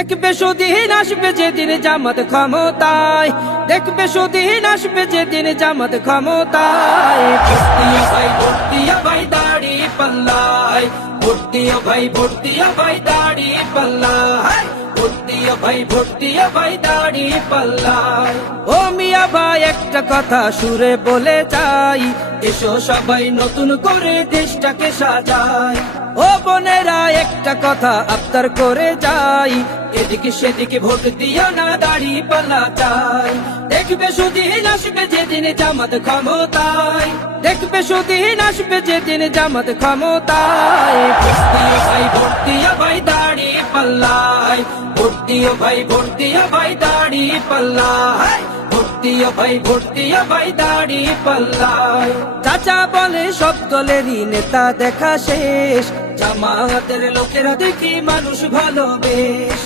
দেখবে সুদিন আসবে যেদিন জামাত ক্ষমতায়, দেখবে সুদিন আসবে যেদিন জামাত ক্ষমতায়। ভোট দিও ভাই, ভোট দিও ভাই দাড়ি পাল্লায়, ভোট দিও ভাই, ভোট দিও ভাই দাড়ি পাল্লায়, ভোট দিও ভাই, ভোট দিও ভাই দাড়ি পাল্লায়। ও মিয়া ভাই একটা কথা সুরে বলে যাই, এসো সবাই নতুন করে দেশটাকে সাজাই। ও বোনেরা একটা কথা আবদার করে যাই, এদিকে সেদিকে ভোট দিও না, দাড়ি পাল্লা চাই। দেখবে সুদিন আসবে যেদিন জামাত ক্ষমতায়, দেখবে সুদিন আসবে যেদিন জামাত ক্ষমতায়। ভোট দিও ভাই, ভোট দিও ভাই দাড়ি পাল্লায়, ভোট দিও ভাই, ভোট দিও ভাই দাড়ি পাল্লায়, ভোট দিও ভাই, ভোট দিও ভাই দাড়ি পাল্লায়। চাচা বলে সব দলেরই নেতা দেখা শেষ, জামাতের লোকেরা দেখি মানুষ ভালো বেশ।